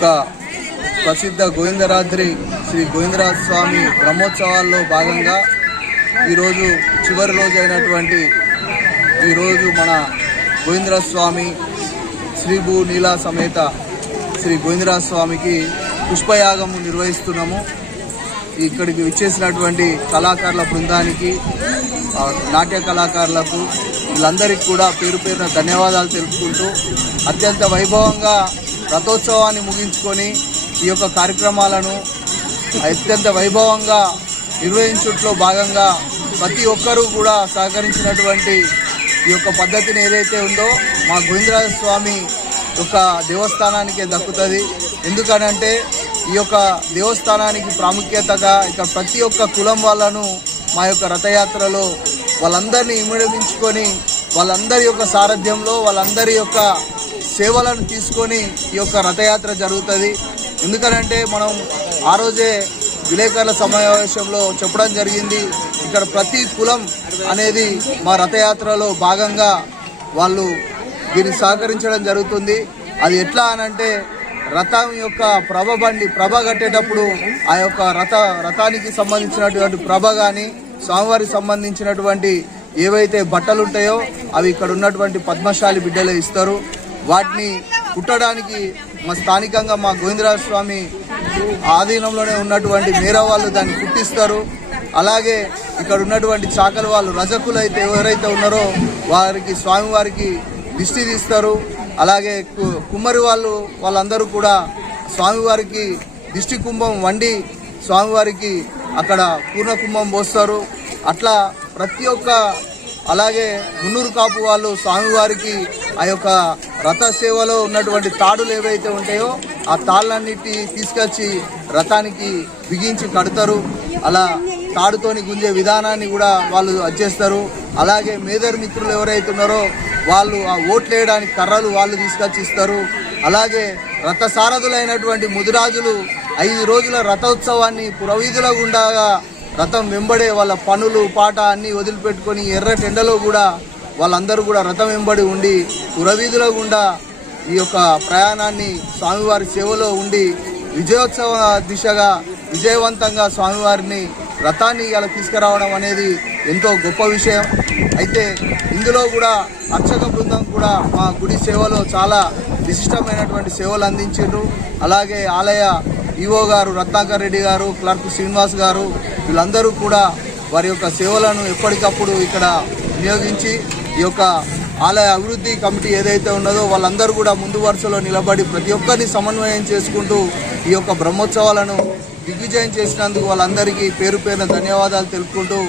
యొక్క ప్రసిద్ధ గోవిందరాత్రి శ్రీ గోవిందరాజ స్వామి బ్రహ్మోత్సవాల్లో భాగంగా ఈరోజు చివరి రోజు అయినటువంటి ఈరోజు మన గోవిందరాజ స్వామి శ్రీభూ నీలా సమేత శ్రీ గోవిందరాజ స్వామికి పుష్పయాగము నిర్వహిస్తున్నాము. ఇక్కడికి విచ్చేసినటువంటి కళాకారుల బృందానికి నాట్య కళాకారులకు వీళ్ళందరికీ కూడా పేరు పేరున ధన్యవాదాలు తెలుపుకుంటూ అత్యంత వైభవంగా రథోత్సవాన్ని ముగించుకొని ఈ యొక్క కార్యక్రమాలను అత్యంత వైభవంగా నిర్వహించుట్లో భాగంగా ప్రతి ఒక్కరూ కూడా సహకరించినటువంటి ఈ యొక్క పద్ధతిని ఏదైతే ఉందో మా గోవిందరాజ స్వామి యొక్క దేవస్థానానికే దక్కుతుంది. ఎందుకనంటే ఈ యొక్క దేవస్థానానికి ప్రాముఖ్యతగా ఇక ప్రతి ఒక్క కులం వాళ్ళను మా యొక్క రథయాత్రలో వాళ్ళందరినీ ఇమిడమించుకొని వాళ్ళందరి యొక్క సారథ్యంలో వాళ్ళందరి యొక్క సేవలను తీసుకొని ఈ యొక్క రథయాత్ర జరుగుతుంది. ఎందుకనంటే మనం ఆ రోజే విలేకరుల సమావేశంలో చెప్పడం జరిగింది. ఇక్కడ ప్రతి కులం అనేది మా రథయాత్రలో భాగంగా వాళ్ళు దీన్ని సహకరించడం జరుగుతుంది. అది ఎట్లా అనంటే రథం యొక్క ప్రభ బండి ప్రభ కట్టేటప్పుడు ఆ యొక్క రథ రథానికి సంబంధించినటువంటి ప్రభ కానీ స్వామివారికి సంబంధించినటువంటి ఏవైతే బట్టలు ఉంటాయో అవి ఇక్కడ ఉన్నటువంటి పద్మశాలి బిడ్డలు ఇస్తారు. వాటిని కుట్టడానికి మా స్థానికంగా మా గోవిందరాజ స్వామి ఆధీనంలోనే ఉన్నటువంటి మీరా వాళ్ళు దాన్ని పుట్టిస్తారు అలాగే ఇక్కడ ఉన్నటువంటి చాకలి వాళ్ళు రజకులు అయితే ఎవరైతే ఉన్నారో వారికి స్వామివారికి దిష్టి తీస్తారు. అలాగే కు- కుమ్మరి వాళ్ళు వాళ్ళందరూ కూడా స్వామివారికి దిష్టి కుంభం వండి స్వామివారికి అక్కడ పూర్ణ కుంభం పోస్తారు. అట్లా ప్రతి ఒక్క అలాగే మున్నూరు కాపు వాళ్ళు స్వామివారికి ఆ యొక్క రథ సేవలో ఉన్నటువంటి తాడులు ఏవైతే ఉంటాయో ఆ తాళ్ళన్నిటి తీసుకొచ్చి రథానికి బిగించి కడతారు. అలా తాడుతోని గుంజే విధానాన్ని కూడా వాళ్ళు వచ్చేస్తారు అలాగే మేదర్ మిత్రులు ఎవరైతే ఉన్నారో వాళ్ళు ఆ ఓట్లు వేయడానికి కర్రలు వాళ్ళు తీసుకొచ్చి ఇస్తారు. అలాగే రథ సారథులైనటువంటి ముదిరాజులు ఐదు రోజుల రథోత్సవాన్ని పురవీధుల గుండాగా రథం వెంబడే వాళ్ళ పనులు పాట అన్నీ వదిలిపెట్టుకొని ఎర్రటెండలో కూడా వాళ్ళందరూ కూడా రథం వెంబడి ఉండి పురవీధిలో గుండా ఈ యొక్క ప్రయాణాన్ని స్వామివారి సేవలో ఉండి విజయోత్సవ దిశగా విజయవంతంగా స్వామివారిని రథాన్ని ఇలా తీసుకురావడం అనేది ఎంతో గొప్ప విషయం. అయితే ఇందులో కూడా అర్చక బృందం కూడా మా గుడి సేవలో చాలా విశిష్టమైనటువంటి సేవలు అందించారు అలాగే ఆలయ ఈవో గారు రత్నాకర్ రెడ్డి గారు క్లర్క్ శ్రీనివాస్ గారు వీళ్ళందరూ కూడా వారి యొక్క సేవలను ఎప్పటికప్పుడు ఇక్కడ వినియోగించి ఈ యొక్క ఆలయ అభివృద్ధి కమిటీ ఏదైతే ఉన్నదో వాళ్ళందరూ కూడా ముందు వరుసలో నిలబడి ప్రతి ఒక్కరిని సమన్వయం చేసుకుంటూ ఈ యొక్క బ్రహ్మోత్సవాలను దిగ్విజయం చేసినందుకు వాళ్ళందరికీ పేరు పేరున ధన్యవాదాలు తెలుపుకుంటూ